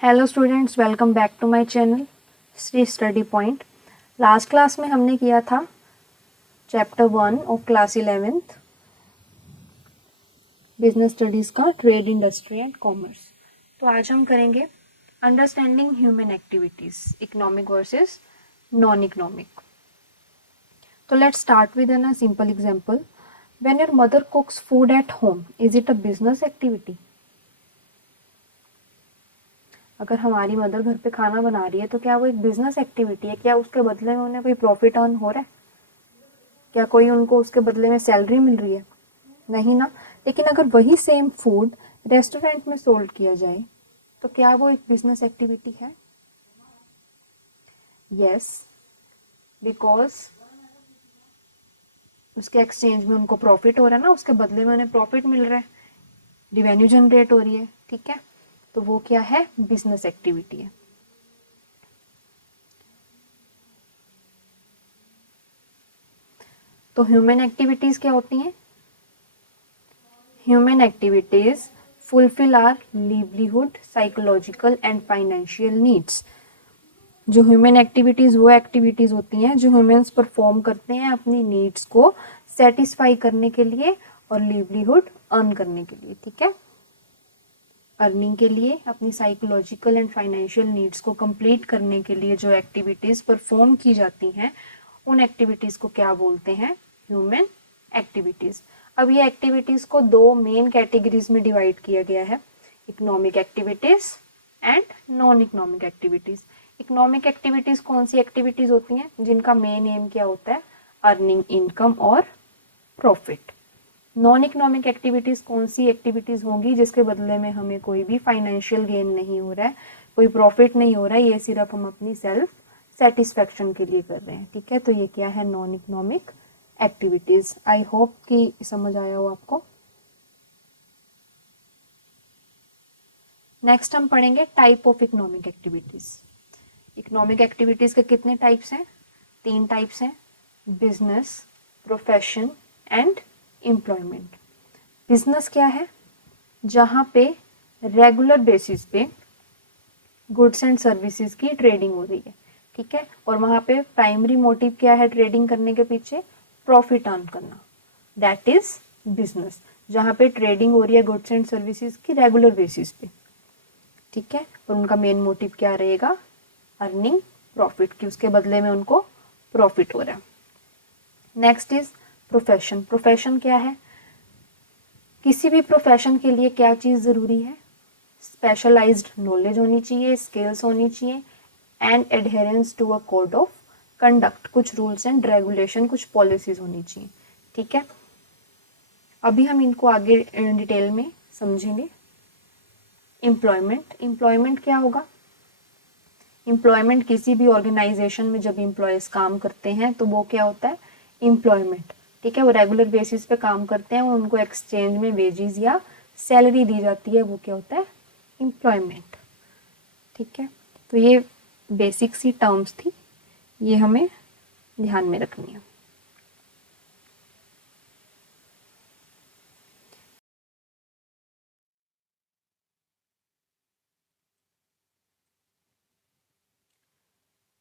Hello students, welcome back to my channel Shri study point. Last class में हमने किया था chapter 1 of class 11th business studies का trade, industry and commerce. तो आज हम करेंगे understanding human activities, economic versus non economic. तो let's start with an simple example. When your mother cooks food at home, is it a business activity? अगर हमारी mother घर पे खाना बना रही है तो क्या वो एक बिजनेस एक्टिविटी है? क्या उसके बदले में उन्हें कोई प्रॉफिट अर्न हो रहा है? क्या कोई उनको उसके बदले में सैलरी मिल रही है? नहीं ना। लेकिन अगर वही सेम फूड रेस्टोरेंट में सोल्ड किया जाए तो क्या वो एक बिजनेस एक्टिविटी है? यस, बिकॉज उसके एक्सचेंज में उनको प्रॉफिट हो रहा है ना, उसके बदले में उन्हें प्रॉफिट मिल रहा है, रिवेन्यू जनरेट हो रही है। ठीक है, तो वो क्या है? बिजनेस एक्टिविटी है। तो ह्यूमन एक्टिविटीज क्या होती हैं? Human activities fulfil our livelihood, psychological and financial needs. जो ह्यूमन एक्टिविटीज वो एक्टिविटीज होती हैं जो ह्यूमंस परफॉर्म करते हैं अपनी नीड्स को सेटिस्फाई करने के लिए और लिवलीहुड अर्न करने के लिए। ठीक है, अर्निंग के लिए, अपनी साइकोलॉजिकल एंड फाइनेंशियल नीड्स को कंप्लीट करने के लिए जो एक्टिविटीज परफॉर्म की जाती हैं उन एक्टिविटीज को क्या बोलते हैं? Human activities. अब ये एक्टिविटीज को दो मेन कैटेगरीज में डिवाइड किया गया है, economic activities and non economic activities. Economic activities कौन सी एक्टिविटीज होती हैं? जिनका मेन एम क्या होता है? अर्निंग इनकम और प्रॉफिट। नॉन इकोनॉमिक एक्टिविटीज कौन सी एक्टिविटीज होंगी जिसके बदले में हमें कोई भी फाइनेंशियल गेन नहीं हो रहा है, कोई प्रॉफिट नहीं हो रहा है, ये सिर्फ हम अपनी सेल्फ सेटिस्फैक्शन के लिए कर रहे हैं। ठीक है, तो ये क्या है? Non economic activities. I hope कि समझ आया हो आपको। नेक्स्ट हम पढ़ेंगे type of economic activities. Economic activities के कितने टाइप्स हैं? 3 टाइप्स हैं, business, profession and employment. Business क्या है? जहां पे रेगुलर बेसिस पे गुड्स एंड सर्विसेज की ट्रेडिंग हो रही है। ठीक है, और वहां पे प्राइमरी मोटिव क्या है ट्रेडिंग करने के पीछे? प्रॉफिट अर्न करना, दैट इज बिजनेस। जहां पे ट्रेडिंग हो रही है गुड्स एंड सर्विसेज की रेगुलर बेसिस पे। ठीक है, और उनका मेन मोटिव क्या रहेगा? अर्निंग प्रॉफिट की, उसके बदले में उनको प्रॉफिट हो रहा है। Next is profession. प्रोफेशन क्या है? किसी भी प्रोफेशन के लिए क्या चीज जरूरी है? स्पेशलाइज्ड नॉलेज होनी चाहिए, स्किल्स होनी चाहिए and adherence to a code of conduct, कुछ रूल्स एंड रेगुलेशन, कुछ पॉलिसीज होनी चाहिए। ठीक है, अभी हम इनको आगे डिटेल में समझेंगे। एम्प्लॉयमेंट। एम्प्लॉयमेंट क्या होगा? एम्प्लॉयमेंट किसी भी ऑर्गेनाइजेशन में जब एम्प्लॉयज काम करते हैं तो वो क्या होता है? एम्प्लॉयमेंट। ठीक है, वो रेगुलर बेसिस पे काम करते हैं, उनको एक्सचेंज में वेजेस या सैलरी दी जाती है, वो क्या होता है? एम्प्लॉयमेंट। ठीक है, तो ये बेसिक सी टर्म्स थी, ये हमें ध्यान में रखनी है।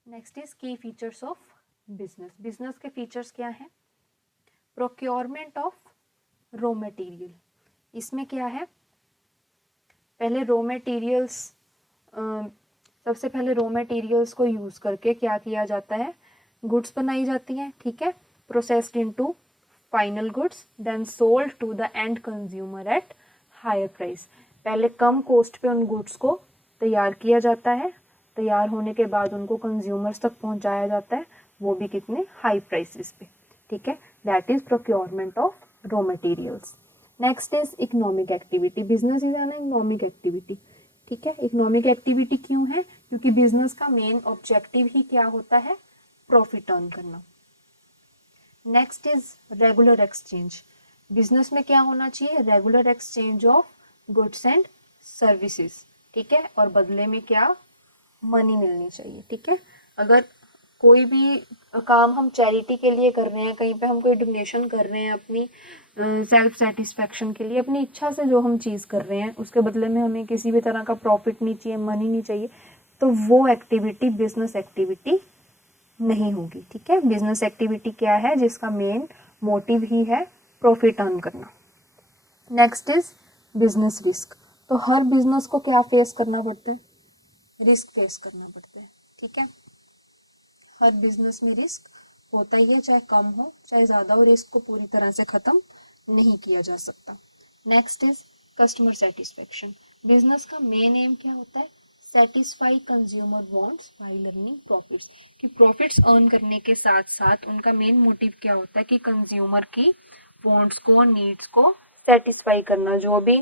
नेक्स्ट इज की फीचर्स ऑफ बिजनेस। बिजनेस के फीचर्स क्या हैं? Procurement of raw material. इसमें क्या है? पहले रॉ मटेरियल्स, सबसे पहले रॉ मटेरियल्स को यूज करके क्या किया जाता है? गुड्स बनाई जाती हैं। ठीक है, processed into final goods then sold to the end consumer at higher price. पहले कम कॉस्ट पे उन गुड्स को तैयार किया जाता है, तैयार होने के बाद उनको कंज्यूमर्स तक पहुंचाया जाता है, वो भी कितने? हाई प्राइसेस पे। ठीक है, that is procurement of raw materials. Next is economic activity. Business is an economic activity. ठीक है, इकोनॉमिक एक्टिविटी क्यों है? क्योंकि बिजनेस का मेन ऑब्जेक्टिव ही क्या होता है? प्रॉफिट अर्न करना। Next is regular exchange. Business में क्या होना चाहिए? Regular exchange of goods and services. ठीक है, और बदले में क्या? मनी मिलनी चाहिए। ठीक है, अगर कोई भी काम हम चैरिटी के लिए कर रहे हैं, कहीं पे हम कोई डोनेशन कर रहे हैं अपनी सेल्फ सेटिस्फेक्शन के लिए, अपनी इच्छा से जो हम चीज़ कर रहे हैं, उसके बदले में हमें किसी भी तरह का प्रॉफिट नहीं चाहिए, मनी नहीं चाहिए, तो वो एक्टिविटी बिजनेस एक्टिविटी नहीं होगी। ठीक है, बिजनेस एक्टिविटी क्या है? जिसका मेन मोटिव ही है प्रॉफिट अर्न करना। Next is business risk. तो हर बिजनेस को क्या फेस करना पड़ता है? रिस्क फेस करना पड़ता है। ठीक है, हर बिजनेस में रिस्क होता ही है, चाहे कम हो चाहे ज़्यादा हो, रिस्क को पूरी तरह से ख़त्म नहीं किया जा सकता। Next is customer satisfaction. Business का मेन एम क्या होता है? Satisfy consumer wants by earning profits. कि प्रॉफिट्स अर्न करने के साथ साथ उनका मेन मोटिव क्या होता है कि कंज्यूमर की वांट्स को, नीड्स को सेटिस्फाई करना। जो भी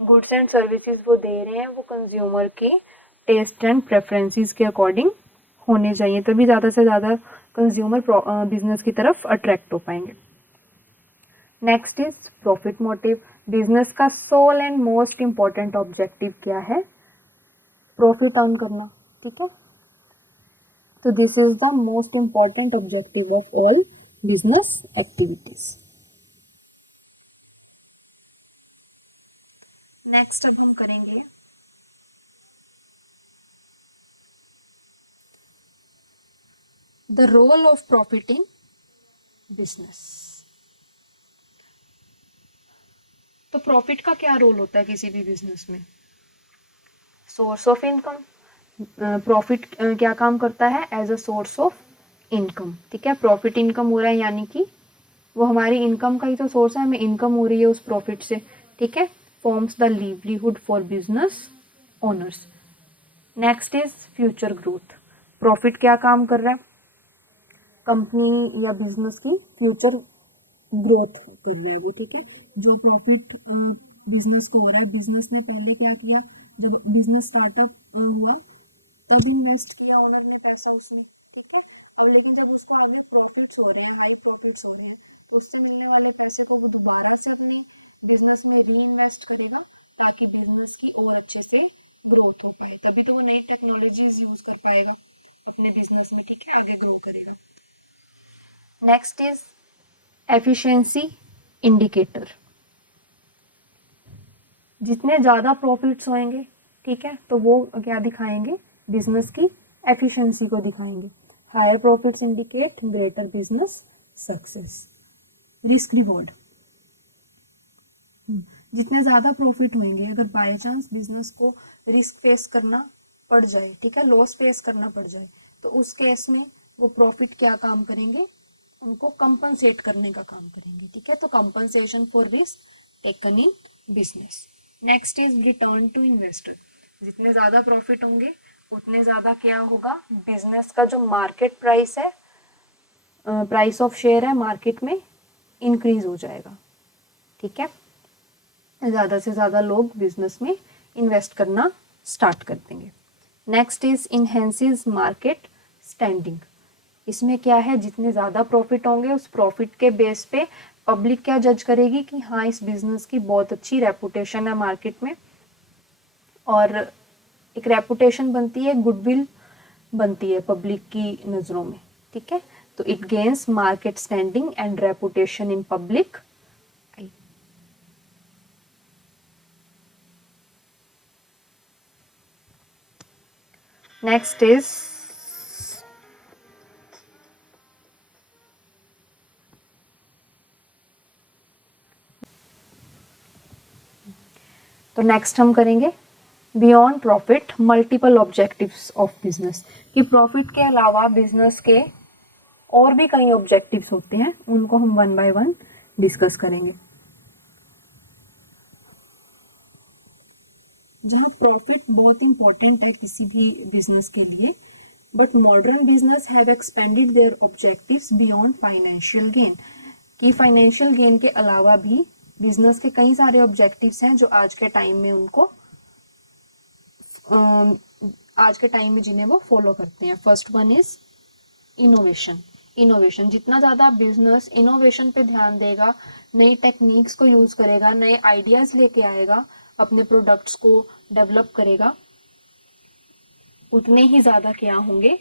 गुड्स एंड सर्विसेज वो दे रहे हैं वो कंज्यूमर के टेस्ट एंड प्रेफरेंसेस के अकॉर्डिंग होने चाहिए, तभी ज़्यादा से ज़्यादा कंज्यूमर बिजनेस की तरफ अट्रैक्ट हो पाएंगे। Next is profit motive. Business का soul and most important objective क्या है? प्रॉफिट अर्न करना। ठीक है, तो this is the most important objective of all business activities. Next अब हम करेंगे the role of profit in business. तो प्रॉफिट का क्या रोल होता है किसी भी बिजनेस में? Source of income. प्रॉफिट क्या काम करता है? As a source of income. ठीक है, प्रॉफिट इनकम हो रहा है यानी कि वो हमारी इनकम का ही तो सोर्स है, हमें इनकम हो रही है उस प्रॉफिट से। ठीक है, forms the livelihood for business owners. Next is future growth. Profit क्या काम कर रहा है? कंपनी या बिजनेस की फ्यूचर ग्रोथ कर रहा है वो। ठीक है, जो प्रॉफिट बिजनेस को हो रहा है, बिजनेस ने पहले क्या किया? जब बिजनेस स्टार्टअप हुआ तब इन्वेस्ट किया ओनर ने पैसा उसमें। ठीक है, और लेकिन जब उसको आगे प्रॉफिट्स हो रहे हैं, हाई प्रॉफिट्स हो रहे हैं, तो उससे मिलने वाले पैसे को वो दोबारा से अपने बिजनेस में री इन्वेस्ट करेगा ताकि बिजनेस की और अच्छे से ग्रोथ हो पाए। तभी तो वो नई टेक्नोलॉजीज यूज कर पाएगा अपने बिजनेस में। ठीक है, आगे ग्रो करेगा। Next is efficiency indicator. जितने ज़्यादा प्रॉफिट्स होंगे, ठीक है, तो वो क्या दिखाएंगे? बिजनेस की एफिशिएंसी को दिखाएंगे। Higher profits indicate greater business success. Risk reward. जितने ज़्यादा प्रॉफिट होंगे, अगर बाय चांस बिजनेस को रिस्क फेस करना पड़ जाए, ठीक है, लॉस फेस करना पड़ जाए, तो उस केस में वो प्रॉफिट क्या काम करेंगे? उनको कंपनसेट करने का काम करेंगे। ठीक है, तो compensation for risk taken in business. Next is return to investor. जितने ज़्यादा प्रॉफिट होंगे उतने ज़्यादा क्या होगा? बिजनेस का जो मार्केट प्राइस है, प्राइस ऑफ शेयर है मार्केट में, इंक्रीज हो जाएगा। ठीक है, ज़्यादा से ज़्यादा लोग बिजनेस में इन्वेस्ट करना स्टार्ट कर देंगे। Next is enhances market standing. इसमें क्या है? जितने ज़्यादा प्रॉफिट होंगे उस प्रॉफिट के बेस पे पब्लिक क्या जज करेगी कि हाँ, इस बिजनेस की बहुत अच्छी रेपुटेशन है मार्केट में, और एक रेपुटेशन बनती है, गुडविल बनती है पब्लिक की नज़रों में। ठीक है, तो it gains market standing and reputation in public. Next is तो नेक्स्ट हम करेंगे beyond profit multiple objectives of business. कि प्रॉफिट के अलावा बिजनेस के और भी कई ऑब्जेक्टिव्स होते हैं, उनको हम वन बाय वन डिस्कस करेंगे। जहाँ प्रॉफिट बहुत इंपॉर्टेंट है किसी भी बिजनेस के लिए, but modern business have expanded their objectives beyond financial gain. कि फाइनेंशियल गेन के अलावा भी बिजनेस के कई सारे ऑब्जेक्टिव्स हैं जो आज के टाइम में उनको आज के टाइम में जिन्हें वो फॉलो करते हैं। First one is innovation. Innovation, जितना ज़्यादा बिजनेस इनोवेशन पे ध्यान देगा, नई टेक्निक्स को यूज़ करेगा, नए आइडियाज़ लेके आएगा, अपने प्रोडक्ट्स को डेवलप करेगा, उतने ही ज़्यादा क्या होंगे?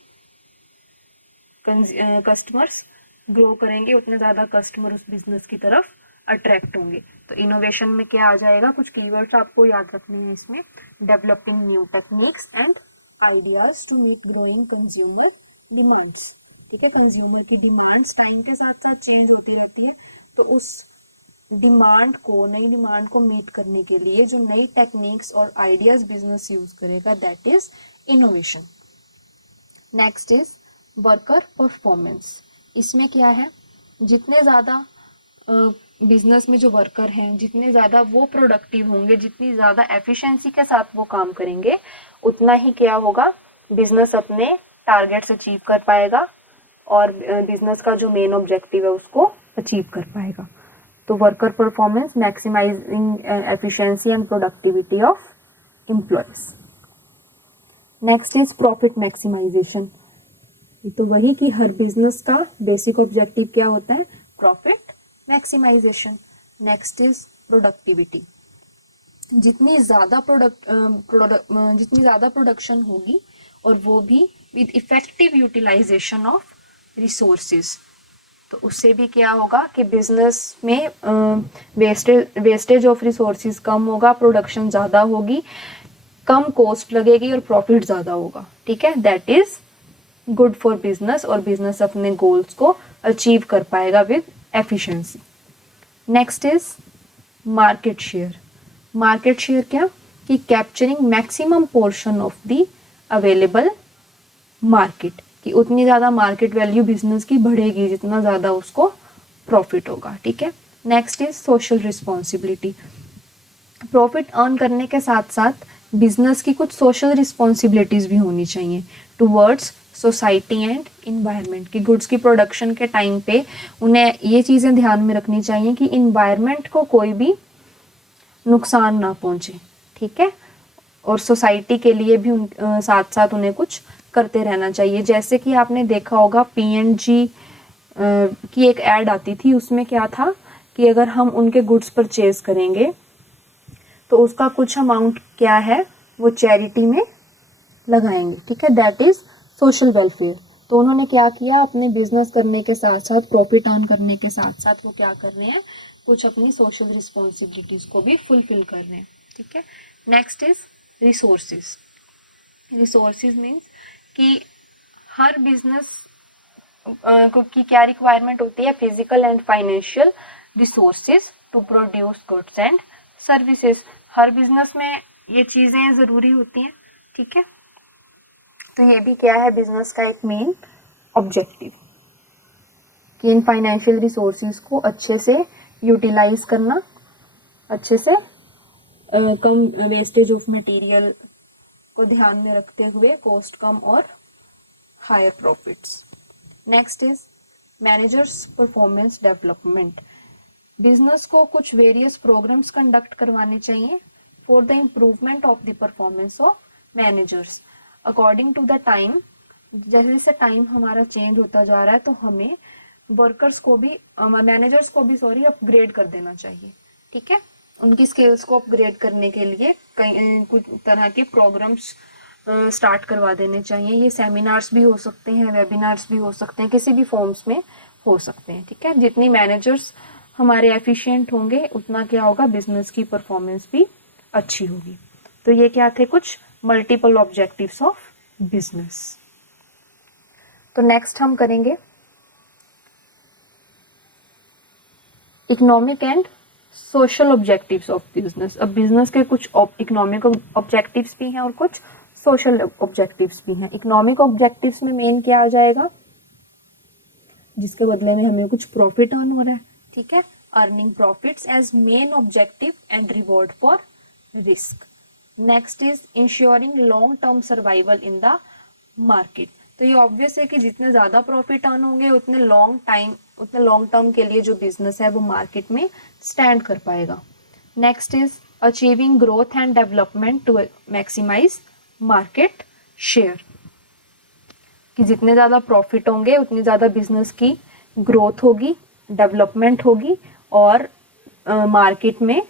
कस्टमर्स ग्रो करेंगे उतने ज़्यादा कस्टमर उस बिजनेस की तरफ अट्रैक्ट होंगे। तो इनोवेशन में क्या आ जाएगा, कुछ कीवर्ड्स आपको याद रखने हैं इसमें, developing new techniques and ideas to meet growing consumer demands. ठीक है, कंज्यूमर की डिमांड्स टाइम के साथ साथ चेंज होती रहती है, तो उस नई डिमांड को मीट करने के लिए जो नई टेक्निक्स और आइडियाज बिजनेस यूज करेगा, that is innovation. Next is worker performance. इसमें क्या है, जितने ज़्यादा बिजनेस में जो वर्कर हैं, जितने ज़्यादा वो प्रोडक्टिव होंगे, जितनी ज़्यादा एफिशिएंसी के साथ वो काम करेंगे, उतना ही क्या होगा, बिजनेस अपने टारगेट्स अचीव कर पाएगा और बिजनेस का जो मेन ऑब्जेक्टिव है उसको अचीव कर पाएगा। तो worker performance, maximising efficiency and productivity of employees. Next is profit maximisation. तो वही कि हर बिजनेस का बेसिक ऑब्जेक्टिव क्या होता है, profit maximisation. Next is productivity. जितनी ज़्यादा प्रोडक्शन होगी और वो भी with effective utilisation of resources, तो उससे भी क्या होगा कि बिजनेस में वेस्टेज ऑफ रिसोर्सेज कम होगा, प्रोडक्शन ज़्यादा होगी, कम कॉस्ट लगेगी और प्रॉफिट ज़्यादा होगा। ठीक है, that is good for business और बिजनेस अपने गोल्स को अचीव कर पाएगा with efficiency. Next is market share. Market share क्या, कि capturing maximum portion of the available market, कि उतनी ज़्यादा मार्केट वैल्यू बिजनेस की बढ़ेगी जितना ज़्यादा उसको प्रॉफिट होगा। ठीक है, next is social responsibility. Profit earn करने के साथ साथ बिजनेस की कुछ सोशल रिस्पॉन्सिबिलिटीज़ भी होनी चाहिए टूवर्ड्स सोसाइटी एंड इन्वायरमेंट, की गुड्स की प्रोडक्शन के टाइम पे उन्हें ये चीज़ें ध्यान में रखनी चाहिए कि इन्वायरमेंट को कोई भी नुकसान ना पहुंचे। ठीक है, और सोसाइटी के लिए भी साथ साथ उन्हें कुछ करते रहना चाहिए। जैसे कि आपने देखा होगा P&G की एक ऐड आती थी, उसमें क्या था कि अगर हम उनके गुड्स परचेज करेंगे तो उसका कुछ अमाउंट क्या है वो चैरिटी में लगाएंगे। ठीक है, दैट इज सोशल वेलफेयर। तो उन्होंने क्या किया, अपने बिजनेस करने के साथ साथ, प्रॉफिट अर्न करने के साथ साथ वो क्या कर रहे हैं, कुछ अपनी सोशल रिस्पॉन्सिबिलिटीज को भी फुलफिल कर रहे हैं। ठीक है, next is resources. Resources means कि हर बिजनेस की क्या रिक्वायरमेंट होती है, physical and financial resources to produce goods and services. हर बिजनेस में ये चीज़ें ज़रूरी होती हैं। ठीक है, तो ये भी क्या है, बिजनेस का एक मेन ऑब्जेक्टिव, कि इन फाइनेंशियल रिसोर्सेज को अच्छे से यूटिलाइज करना, अच्छे से कम वेस्टेज ऑफ मटेरियल को ध्यान में रखते हुए कॉस्ट कम और higher profits. Next is managers performance development. Business को कुछ वेरियस प्रोग्राम्स कंडक्ट करवाने चाहिए for the improvement of the performance of managers according to the time. जैसे जैसे टाइम हमारा चेंज होता जा रहा है तो हमें वर्कर्स को भी, मैनेजर्स को भी अपग्रेड कर देना चाहिए। ठीक है, उनकी स्किल्स को अपग्रेड करने के लिए कई कुछ तरह के प्रोग्राम्स स्टार्ट करवा देने चाहिए। ये सेमिनार्स भी हो सकते हैं, वेबिनार्स भी हो सकते हैं, किसी भी फॉर्म्स में हो सकते हैं। ठीक है, जितनी मैनेजर्स हमारे एफिशिएंट होंगे उतना क्या होगा, बिजनेस की परफॉर्मेंस भी अच्छी होगी। तो ये क्या थे, कुछ मल्टीपल ऑब्जेक्टिव्स ऑफ बिजनेस। तो नेक्स्ट हम करेंगे economic and social objectives of business. अब बिजनेस के कुछ इकोनॉमिक ऑब्जेक्टिव्स भी हैं और कुछ सोशल ऑब्जेक्टिव्स भी हैं। इकोनॉमिक ऑब्जेक्टिव्स में मेन क्या आ जाएगा, जिसके बदले में हमें कुछ प्रॉफिट अर्न हो रहा है। ठीक है, earning profits as main objective and reward for risk. Next is ensuring long term survival in the market. तो ये ऑब्वियस है कि जितने ज्यादा प्रॉफिट अर्न होंगे उतने लॉन्ग टर्म के लिए जो बिजनेस है वो मार्केट में स्टैंड कर पाएगा। Next is achieving growth and development to maximise market share, कि जितने ज़्यादा प्रॉफिट होंगे उतनी ज़्यादा बिजनेस की ग्रोथ होगी, डेवलपमेंट होगी और मार्केट में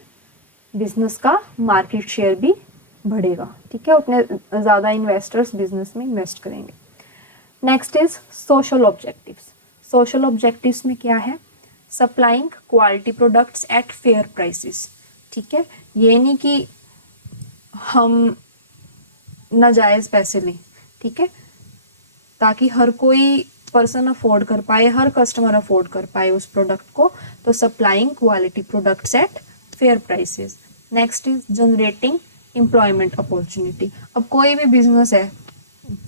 बिजनेस का मार्केट शेयर भी बढ़ेगा। ठीक है, उतने ज़्यादा इन्वेस्टर्स बिजनेस में इन्वेस्ट करेंगे। Next is social objectives. Social objectives में क्या है? Supplying quality products at fair prices. ठीक है, ये नहीं कि हम नाजायज पैसे लें, ठीक है, ताकि हर कोई पर्सन अफोर्ड कर पाए, हर कस्टमर अफोर्ड कर पाए उस प्रोडक्ट को। तो supplying quality products at fair prices. Next is generating employment opportunity. अब कोई भी बिजनेस है,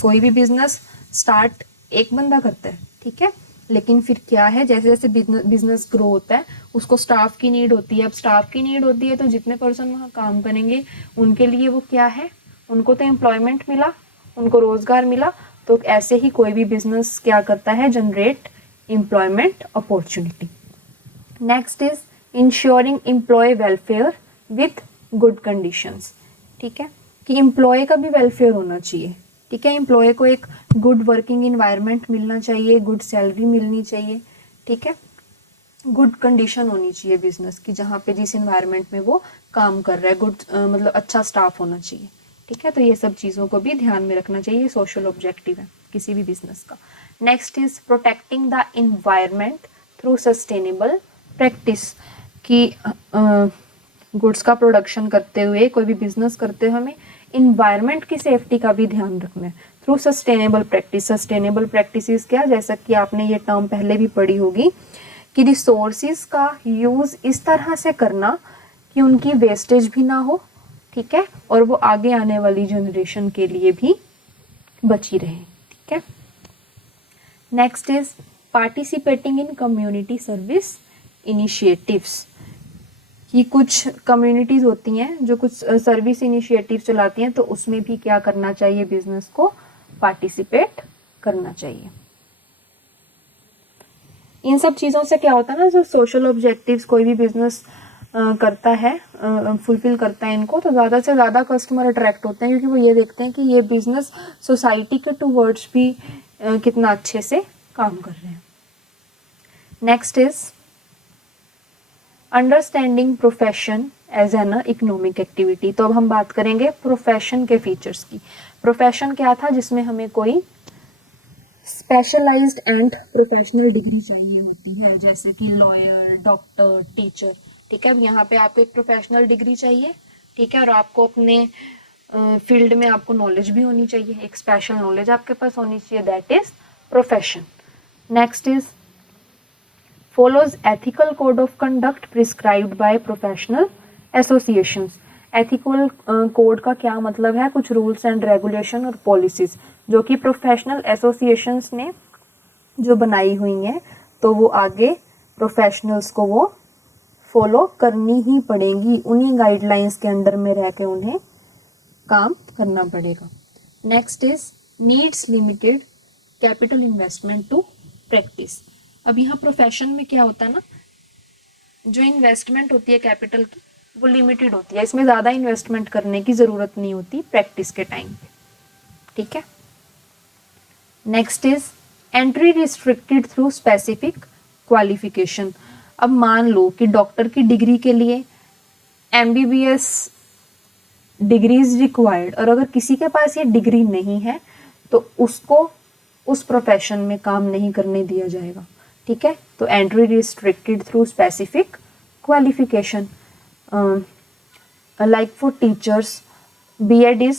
कोई भी बिजनेस स्टार्ट एक बंदा करता है, ठीक है, लेकिन फिर क्या है, जैसे जैसे बिजनेस ग्रो होता है उसको स्टाफ की नीड होती है। अब स्टाफ की नीड होती है तो जितने पर्सन वहाँ काम करेंगे उनके लिए वो क्या है, उनको तो एम्प्लॉयमेंट मिला, उनको रोजगार मिला। तो ऐसे ही कोई भी बिजनेस क्या करता है, generate employment opportunity. Next is ensuring employee welfare with good conditions. ठीक है, कि एम्प्लॉय का भी वेलफेयर होना चाहिए, ठीक है, एम्प्लॉय को एक गुड वर्किंग इन्वायरमेंट मिलना चाहिए, गुड सैलरी मिलनी चाहिए, ठीक है, गुड कंडीशन होनी चाहिए बिजनेस की, जहाँ पे जिस इन्वायरमेंट में वो काम कर रहा है, गुड मतलब अच्छा स्टाफ होना चाहिए, ठीक है। तो ये सब चीज़ों को भी ध्यान में रखना चाहिए, सोशल ऑब्जेक्टिव है किसी भी बिजनेस का। Next is protecting the environment through sustainable practice, कि गुड्स का प्रोडक्शन करते हुए, कोई भी बिजनेस करते हुए हमें इन्वायरमेंट की सेफ्टी का भी ध्यान रखना है through sustainable practice. Sustainable practices क्या, जैसा कि आपने ये टर्म पहले भी पढ़ी होगी, कि रिसोर्सिस का यूज इस तरह से करना कि उनकी वेस्टेज भी ना हो, ठीक है, और वो आगे आने वाली जनरेशन के लिए भी बची रहे, ठीक है। Next is participating in community service initiatives, कि कुछ कम्युनिटीज होती हैं जो कुछ सर्विस इनिशिएटिव चलाती हैं, तो उसमें भी क्या करना चाहिए, बिजनेस को पार्टिसिपेट करना चाहिए। इन सब चीज़ों से क्या होता है ना, जो सोशल ऑब्जेक्टिव्स कोई भी बिजनेस करता है, फुलफिल करता है इनको, तो ज़्यादा से ज़्यादा कस्टमर अट्रैक्ट होते हैं, क्योंकि वो ये देखते हैं कि ये बिजनेस सोसाइटी के टूवर्ड्स भी कितना अच्छे से काम कर रहे हैं। Next is understanding profession as an economic activity. तो अब हम बात करेंगे प्रोफेशन के फीचर्स की। प्रोफेशन क्या था, जिसमें हमें कोई स्पेशलाइज्ड एंड प्रोफेशनल डिग्री चाहिए होती है, जैसे कि लॉयर, डॉक्टर, टीचर, ठीक है। अब यहाँ पे आपको एक प्रोफेशनल डिग्री चाहिए, ठीक है, और आपको अपने फील्ड में आपको नॉलेज भी होनी चाहिए, एक स्पेशल नॉलेज आपके पास होनी चाहिए, that is profession. Next is follows ethical code of conduct prescribed by professional associations। ethical code का क्या मतलब है, कुछ रूल्स एंड रेगुलेशन और पॉलिसीज जो कि प्रोफेशनल एसोसिएशंस ने जो बनाई हुई हैं, तो वो आगे प्रोफेशनल्स को वो फॉलो करनी ही पड़ेंगी, उन्हीं गाइडलाइंस के अंडर में रह के उन्हें काम करना पड़ेगा। Next is needs limited capital investment to practice. अब यहाँ प्रोफेशन में क्या होता है ना, जो इन्वेस्टमेंट होती है कैपिटल की, वो लिमिटेड होती है, इसमें ज़्यादा इन्वेस्टमेंट करने की ज़रूरत नहीं होती प्रैक्टिस के टाइम पे, ठीक है। Next is entry restricted through specific qualification. अब मान लो कि डॉक्टर की डिग्री के लिए MBBS डिग्री इज रिक्वायर्ड, और अगर किसी के पास ये डिग्री नहीं है तो उसको उस प्रोफेशन में काम नहीं करने दिया जाएगा, ठीक है। तो entry restricted through specific qualification, like for teachers B.Ed is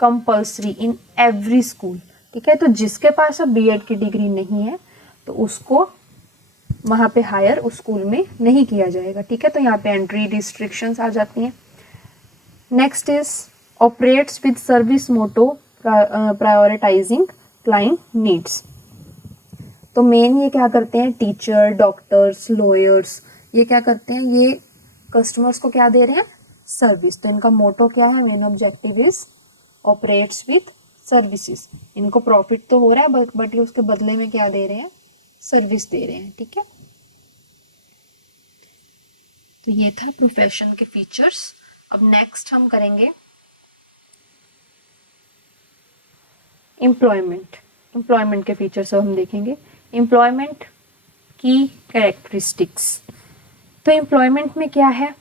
compulsory in every school, ठीक है। तो जिसके पास अब B.Ed की डिग्री नहीं है तो उसको वहाँ पे हायर उस स्कूल में नहीं किया जाएगा, ठीक है। तो यहाँ पे एंट्री रिस्ट्रिक्शंस आ जाती हैं। Next is operates with service motto prioritising client needs. तो मेन ये क्या करते हैं, टीचर, डॉक्टर्स, लॉयर्स, ये क्या करते हैं, ये कस्टमर्स को क्या दे रहे हैं, सर्विस। तो इनका मोटो क्या है, main objective is operates with services. इनको प्रॉफिट तो हो रहा है बट ये उसके बदले में क्या दे रहे हैं, सर्विस दे रहे हैं, ठीक है। तो ये था प्रोफेशन के फीचर्स। अब नेक्स्ट हम करेंगे एम्प्लॉयमेंट के फीचर्स हम देखेंगे। एम्प्लॉयमेंट की कैरेक्टरिस्टिक्स। तो एम्प्लॉयमेंट में क्या है,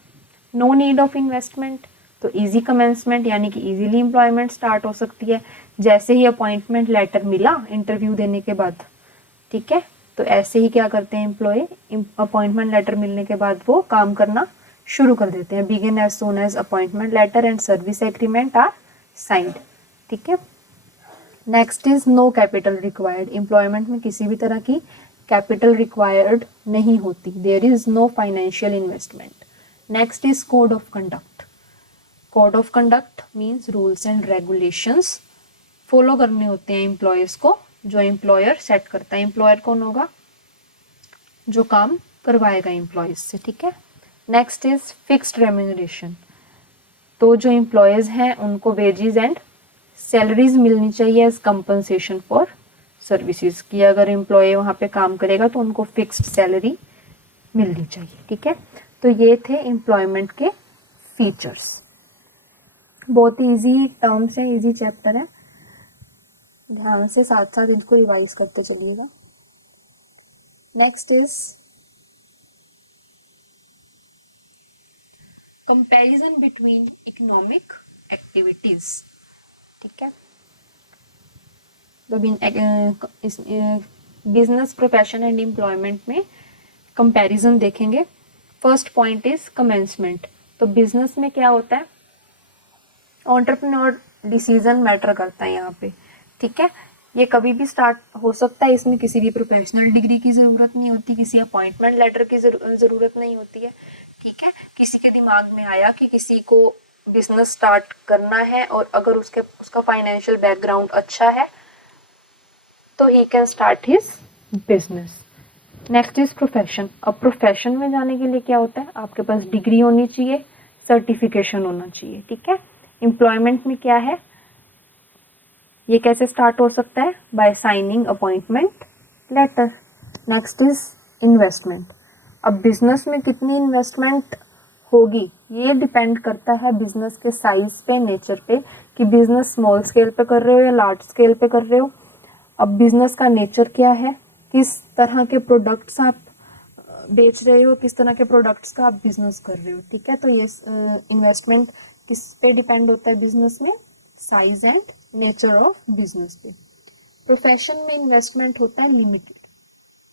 नो नीड ऑफ इन्वेस्टमेंट। तो इजी कमेंसमेंट यानी कि इजीली एम्प्लॉयमेंट स्टार्ट हो सकती है, जैसे ही अपॉइंटमेंट लेटर मिला इंटरव्यू देने के बाद, ठीक है। तो ऐसे ही क्या करते हैं एम्प्लॉय, अपॉइंटमेंट लेटर मिलने के बाद वो काम करना शुरू कर देते हैं। Begin as soon as appointment letter and service agreement are signed, ठीक है। Next is no capital required. Employment में किसी भी तरह की कैपिटल रिक्वायर्ड नहीं होती, there is no financial investment. Next is code of conduct. Code of conduct means rules and regulations follow करने होते हैं एम्प्लॉयज को, जो एम्प्लॉयर सेट करता है। एम्प्लॉयर कौन होगा? जो काम करवाएगा एम्प्लॉयज से, ठीक है। Next is fixed remuneration. तो जो एम्प्लॉयज हैं उनको वेजेस एंड सैलरीज मिलनी चाहिए एज कंपनसेशन फॉर सर्विसेज, कि अगर एम्प्लॉय वहाँ पे काम करेगा तो उनको फिक्स्ड सैलरी मिलनी चाहिए, ठीक है। तो ये थे एम्प्लॉयमेंट के फीचर्स। बहुत ही इजी टर्म्स हैं, इजी चैप्टर है, ध्यान से साथ साथ इनको रिवाइज करते चलिएगा। Next is comparison between economic activities, ठीक है। तो बिजनेस, प्रोफेशन एंड एम्प्लॉयमेंट में कंपैरिजन देखेंगे। First point is commencement. तो बिजनेस में क्या होता है, एंटरप्रेन्योर डिसीजन मैटर करता है यहाँ पे, ठीक है। ये कभी भी स्टार्ट हो सकता है, इसमें किसी भी प्रोफेशनल डिग्री की ज़रूरत नहीं होती, किसी अपॉइंटमेंट लेटर की ज़रूरत नहीं होती है, ठीक है। किसी के दिमाग में आया कि किसी को बिजनेस स्टार्ट करना है और अगर उसका फाइनेंशियल बैकग्राउंड अच्छा है तो he can start his business. Next is profession. अब प्रोफेशन में जाने के लिए क्या होता है, आपके पास डिग्री होनी चाहिए, सर्टिफिकेशन होना चाहिए, ठीक है। एम्प्लॉयमेंट में क्या है, ये कैसे स्टार्ट हो सकता है, by signing appointment letter. Next is investment. अब बिजनेस में कितनी इन्वेस्टमेंट होगी ये डिपेंड करता है बिजनेस के साइज पे, नेचर पे, कि बिजनेस स्मॉल स्केल पे कर रहे हो या लार्ज स्केल पे कर रहे हो। अब बिजनेस का नेचर क्या है, किस तरह के प्रोडक्ट्स आप बेच रहे हो, किस तरह के प्रोडक्ट्स का आप बिजनेस कर रहे हो, ठीक है। तो ये इन्वेस्टमेंट किस पे डिपेंड होता है बिजनेस में, size and nature of business पे। प्रोफेशन में इन्वेस्टमेंट होता है लिमिटेड,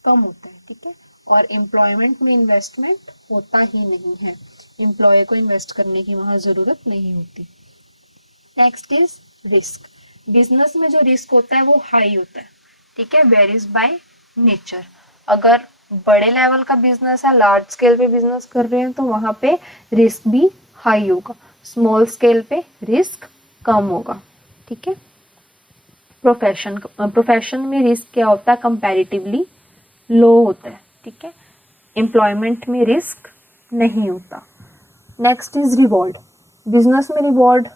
कम होता है, ठीक है। और एम्प्लॉयमेंट में इन्वेस्टमेंट होता ही नहीं है, एम्प्लॉय को इन्वेस्ट करने की वहाँ ज़रूरत नहीं होती। Next is risk. बिजनेस में जो रिस्क होता है वो हाई होता है, ठीक है, वेरीज बाय नेचर। अगर बड़े लेवल का बिजनेस है, लार्ज स्केल पे बिजनेस कर रहे हैं तो वहाँ पे रिस्क भी हाई होगा, स्मॉल स्केल पे रिस्क कम होगा, ठीक है। प्रोफेशन में रिस्क क्या होता है, कंपैरेटिवली लो होता है, ठीक है। एम्प्लॉयमेंट में रिस्क नहीं होता। Next is reward. बिजनेस में रिवॉर्ड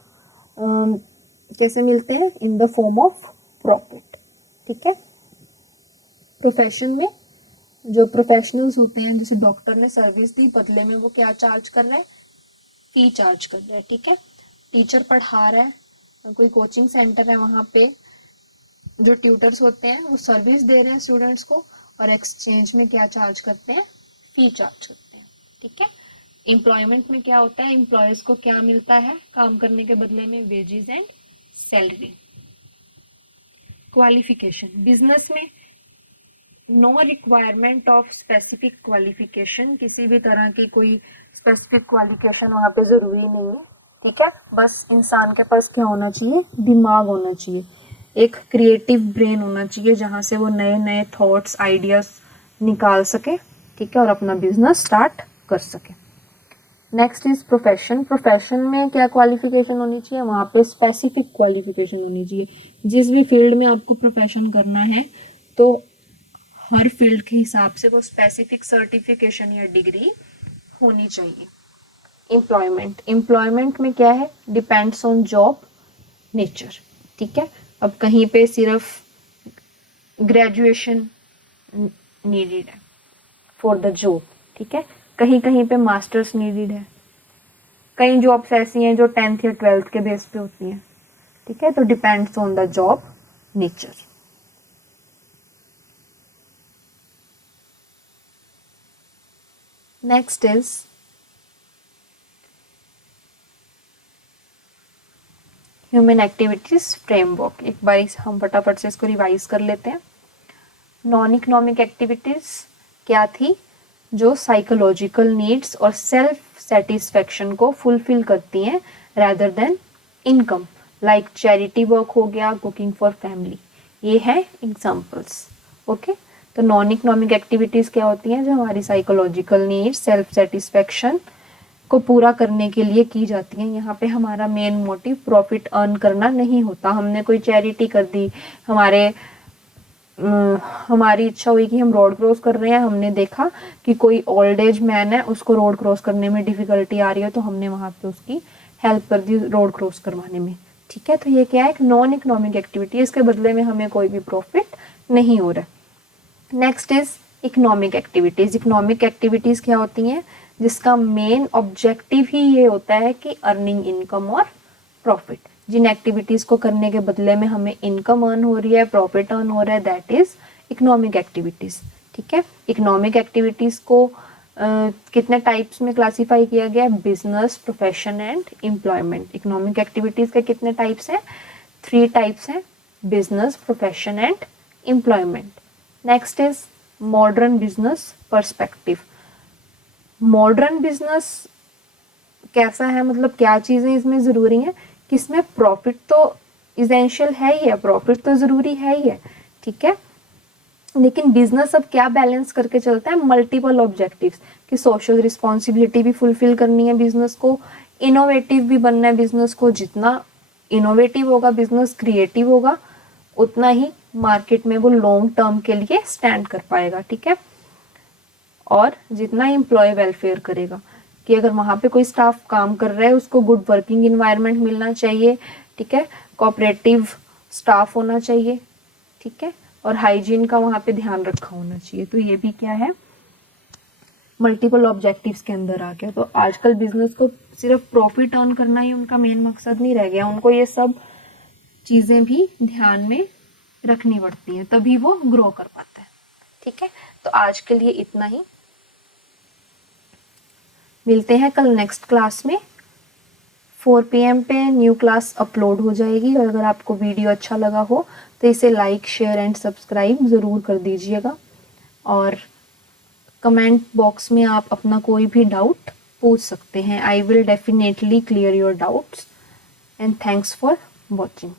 कैसे मिलते हैं, in the form of profit, ठीक है। प्रोफेशन में जो प्रोफेशनल्स होते हैं, जैसे डॉक्टर ने सर्विस दी, बदले में वो क्या चार्ज कर रहा है, फी चार्ज कर रहा है, ठीक है। टीचर पढ़ा रहा है, कोई कोचिंग सेंटर है, वहाँ पे जो ट्यूटर्स होते हैं वो सर्विस दे रहे हैं स्टूडेंट्स को और एक्सचेंज में क्या चार्ज करते हैं, फी चार्ज करते हैं, ठीक है। एम्प्लॉयमेंट में क्या होता है, एम्प्लॉयज को क्या मिलता है काम करने के बदले में, wages and salary. Qualification. Business में no requirement of specific qualification, किसी भी तरह की कोई स्पेसिफिक क्वालिफिकेशन वहाँ पे ज़रूरी नहीं है, ठीक है। बस इंसान के पास क्या होना चाहिए, दिमाग होना चाहिए, एक क्रिएटिव ब्रेन होना चाहिए जहाँ से वो नए नए थॉट्स, आइडियाज निकाल सके, ठीक है, और अपना बिजनेस स्टार्ट कर सके। Next is profession. प्रोफेशन में क्या क्वालिफिकेशन होनी चाहिए, वहाँ पे स्पेसिफिक क्वालिफिकेशन होनी चाहिए। जिस भी फील्ड में आपको प्रोफेशन करना है तो हर फील्ड के हिसाब से वो स्पेसिफिक सर्टिफिकेशन या डिग्री होनी चाहिए। एम्प्लॉयमेंट में क्या है, डिपेंड्स ऑन जॉब नेचर, ठीक है। अब कहीं पे सिर्फ ग्रेजुएशन नीडेड है फॉर द जॉब, ठीक है, कहीं कहीं पे मास्टर्स नीडेड है, कई जॉब्स ऐसी हैं जो 10th या 12th के बेस पे होती हैं, ठीक है। तो depends on the job nature. Next is human activities framework. एक बार हम फटाफट से इसको रिवाइज कर लेते हैं। नॉन इकोनॉमिक एक्टिविटीज क्या थी? जो साइकोलॉजिकल नीड्स और सेल्फ सेटिस्फेक्शन को फुलफिल करती हैं rather then income, like charity work हो गया, कुकिंग फॉर फैमिली, ये है एग्जाम्पल्स। ओके, तो नॉन इकोनॉमिक एक्टिविटीज क्या होती हैं? जो हमारी साइकोलॉजिकल नीड्स, सेल्फ सेटिस्फेक्शन को पूरा करने के लिए की जाती हैं। यहाँ पे हमारा मेन मोटिव प्रॉफिट अर्न करना नहीं होता। हमने कोई चैरिटी कर दी, हमारी इच्छा हुई कि हम रोड क्रॉस कर रहे हैं, हमने देखा कि कोई ओल्ड एज मैन है, उसको रोड क्रॉस करने में डिफिकल्टी आ रही है, तो हमने वहां पे उसकी हेल्प कर दी रोड क्रॉस करवाने में। ठीक है, तो ये क्या है? एक नॉन इकोनॉमिक एक्टिविटी, इसके बदले में हमें कोई भी प्रॉफिट नहीं हो रहा। Next is economic activities. Economic activities क्या होती हैं? जिसका मेन ऑब्जेक्टिव ही ये होता है कि अर्निंग इनकम और प्रॉफिट। जिन एक्टिविटीज को करने के बदले में हमें इनकम अर्न हो रही है, प्रॉफिट अर्न हो रहा है, दैट इज इकोनॉमिक एक्टिविटीज। ठीक है, इकोनॉमिक एक्टिविटीज को कितने टाइप्स में क्लासिफाई किया गया? Business, profession and employment. Economic activities के कितने टाइप्स हैं? 3 टाइप्स हैं, business, profession and employment. Next is modern business perspective. Modern business कैसा है, मतलब क्या चीजें इसमें जरूरी हैं? कि इसमें प्रॉफिट तो इसेंशियल है ही है, प्रॉफिट तो जरूरी है ही है, ठीक है, लेकिन बिजनेस अब क्या बैलेंस करके चलता है? मल्टीपल ऑब्जेक्टिव्स, कि सोशल रिस्पॉन्सिबिलिटी भी फुलफिल करनी है बिजनेस को, इनोवेटिव भी बनना है बिजनेस को। जितना इनोवेटिव होगा बिजनेस, क्रिएटिव होगा, उतना ही मार्केट में वो लॉन्ग टर्म के लिए स्टैंड कर पाएगा। ठीक है, और जितना एम्प्लॉय वेलफेयर करेगा, कि अगर वहां पे कोई स्टाफ काम कर रहा है, उसको गुड वर्किंग इन्वायरमेंट मिलना चाहिए। ठीक है, कोऑपरेटिव स्टाफ होना चाहिए। ठीक है, और हाइजीन का वहां पे ध्यान रखा होना चाहिए। तो ये भी क्या है? मल्टीपल ऑब्जेक्टिव्स के अंदर आ गया। तो आजकल बिजनेस को सिर्फ प्रॉफिट अर्न करना ही उनका मेन मकसद नहीं रह गया, उनको ये सब चीजें भी ध्यान में रखनी पड़ती है, तभी वो ग्रो कर पाते हैं। ठीक है, तो आज के लिए इतना ही। मिलते हैं कल नेक्स्ट क्लास में। 4 PM पे न्यू क्लास अपलोड हो जाएगी, और अगर आपको वीडियो अच्छा लगा हो तो इसे लाइक, शेयर एंड सब्सक्राइब ज़रूर कर दीजिएगा। और कमेंट बॉक्स में आप अपना कोई भी डाउट पूछ सकते हैं। I will definitely clear your doubts, and thanks for watching.